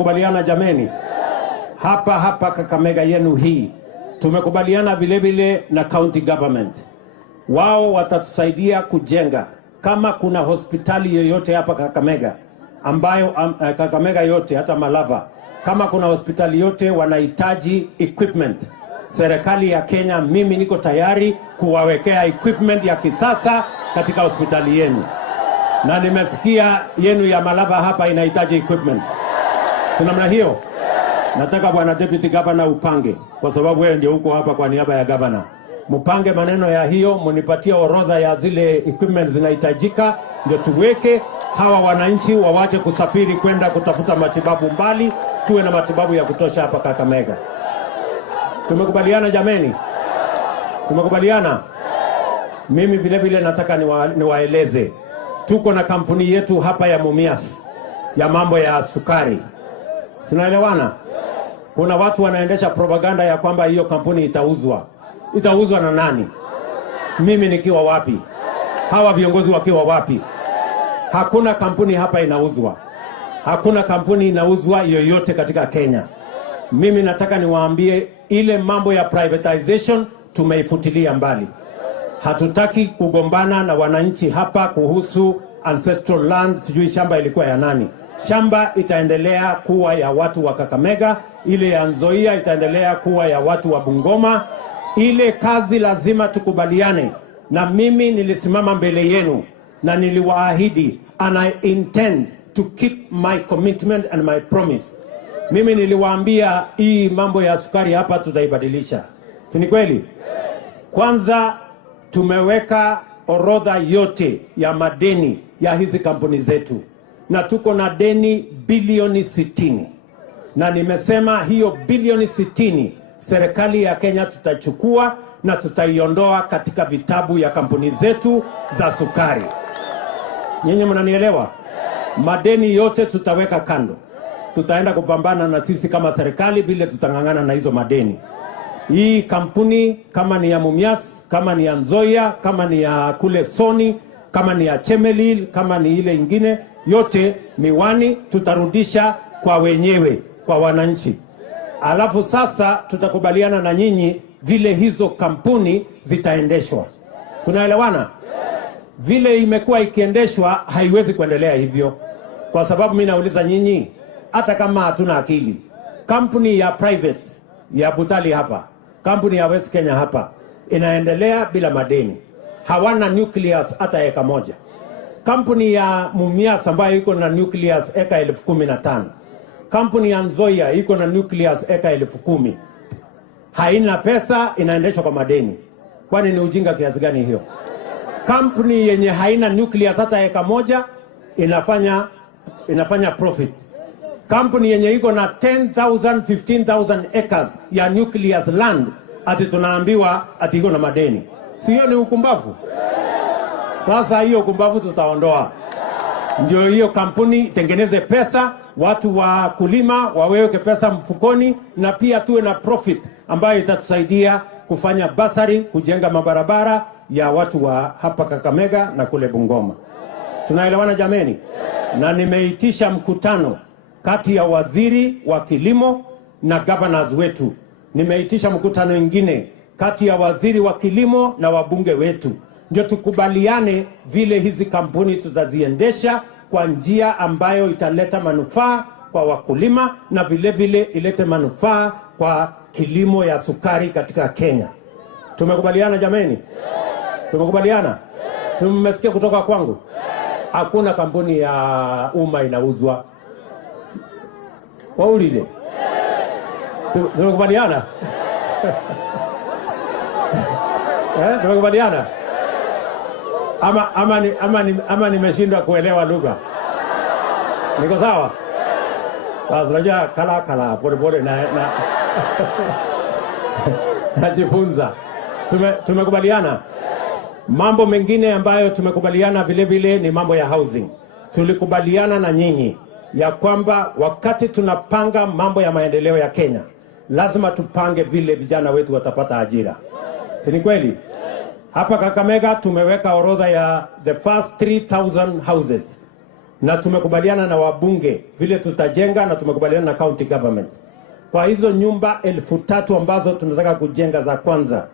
Kubaliana jameni, hapa Kakamega yenu hii tumekubaliana vile vile na county government. Wao watatusaidia kujenga. Kama kuna hospitali yoyote hapa Kakamega ambayo Kakamega yote hata Malava, kama kuna hospitali yote wanahitaji equipment, serikali ya Kenya, mimi niko tayari kuwawekea equipment ya kisasa katika hospitali yenu. Na nimesikia yenu ya Malava hapa inahitaji equipment. Namna hiyo, nataka bwana deputy governor upange, kwa sababu wewe ndio uko hapa kwa niaba ya governor. Mpange maneno ya hiyo, mnipatie orodha ya zile equipment zinahitajika, ndio tuweke hawa wananchi wawache kusafiri kwenda kutafuta matibabu mbali, tuwe na matibabu ya kutosha hapa Kakamega. Tumekubaliana jameni? Tumekubaliana? Mimi vile vile nataka niwaeleze. Tuko na kampuni yetu hapa ya Mumias ya mambo ya sukari. Tunaelewana? Kuna watu wanaendesha propaganda ya kwamba hiyo kampuni itauzwa. Itauzwa na nani? Mimi nikiwa wapi? Hawa viongozi wakiwa wapi? Hakuna kampuni hapa inauzwa. Hakuna kampuni inauzwa yoyote katika Kenya. Mimi nataka niwaambie ile mambo ya privatization tumeifutilia mbali. Hatutaki kugombana na wananchi hapa kuhusu ancestral land, sijui shamba ilikuwa ya nani. Shamba itaendelea kuwa ya watu wa Kakamega, ile ya Nzoia itaendelea kuwa ya watu wa Bungoma. Ile kazi lazima tukubaliane, na mimi nilisimama mbele yenu na niliwaahidi, and I intend to keep my commitment and my promise. Mimi niliwaambia hii mambo ya sukari hapa tutaibadilisha. Si ni kweli? Kwanza tumeweka orodha yote ya madeni ya hizi kampuni zetu, na tuko na deni bilioni 60. Na nimesema hiyo bilioni 60 serikali ya Kenya tutachukua na tutaiondoa katika vitabu ya kampuni zetu za sukari. Nyinyi mnanielewa? Madeni yote tutaweka kando. Tutaenda kupambana na sisi kama serikali vile tutangangana na hizo madeni. Hii kampuni kama ni ya Mumias, kama ni ya Nzoia, kama ni ya kule Soni, kama ni ya Chemelil, kama ni ile ingine, yote miwani tutarudisha kwa wenyewe, kwa wananchi. Alafu sasa tutakubaliana na nyinyi vile hizo kampuni zitaendeshwa. Tunaelewana? Vile imekuwa ikiendeshwa haiwezi kuendelea hivyo. Kwa sababu mimi nauliza nyinyi, hata kama hatuna akili, kampuni ya private ya Butali hapa, kampuni ya West Kenya hapa inaendelea bila madeni. Hawana nucleus hata eka moja. Kampuni ya Mumias ambayo iko na nucleus eka 15,000. Kampuni ya Nzoia iko na nucleus eka 10,000. Haina pesa, inaendeshwa kwa madeni. Kwani ni ujinga kiasi gani hiyo? Kampuni yenye haina nucleus hata eka moja inafanya profit. Kampuni yenye iko na 10,000, 15,000 acres ya nucleus land ati tunaambiwa ati iko na madeni. Sio ni ukumbavu? Sasa hiyo ukumbavu tutaondoa. Ndio hiyo kampuni tengeneze pesa, watu wa kulima waweke pesa mfukoni, na pia tuwe na profit ambayo itatusaidia kufanya basari, kujenga mabarabara ya watu wa hapa Kakamega na kule Bungoma. Tunaelewana jameni? Na nimeitisha mkutano kati ya waziri wa kilimo na governors wetu. Nimeitisha mkutano mwingine kati ya waziri wa kilimo na wabunge wetu. Ndio tukubaliane vile hizi kampuni tutaziendesha kwa njia ambayo italeta manufaa kwa wakulima na vile vile ilete manufaa kwa kilimo ya sukari katika Kenya. Tumekubaliana jameni? Tumekubaliana? Tumesikia kutoka kwangu? Hakuna kampuni ya umma inauzwa. Waulile? Tumekubaliana? Tumekubaliana? Ama nimeshindwa kuelewa lugha? Niko sawa? Unajua kala pole na najifunza. Tumekubaliana? Mambo mengine ambayo tumekubaliana vile vile ni mambo ya housing. Tulikubaliana na nyinyi ya kwamba wakati tunapanga mambo ya maendeleo ya Kenya, lazima tupange vile vijana wetu watapata ajira. Si ni kweli? Hapa Kakamega tumeweka orodha ya the first 3,000 houses na tumekubaliana na wabunge vile tutajenga, na tumekubaliana na county government. Kwa hizo nyumba 3,000 ambazo tunataka kujenga za kwanza,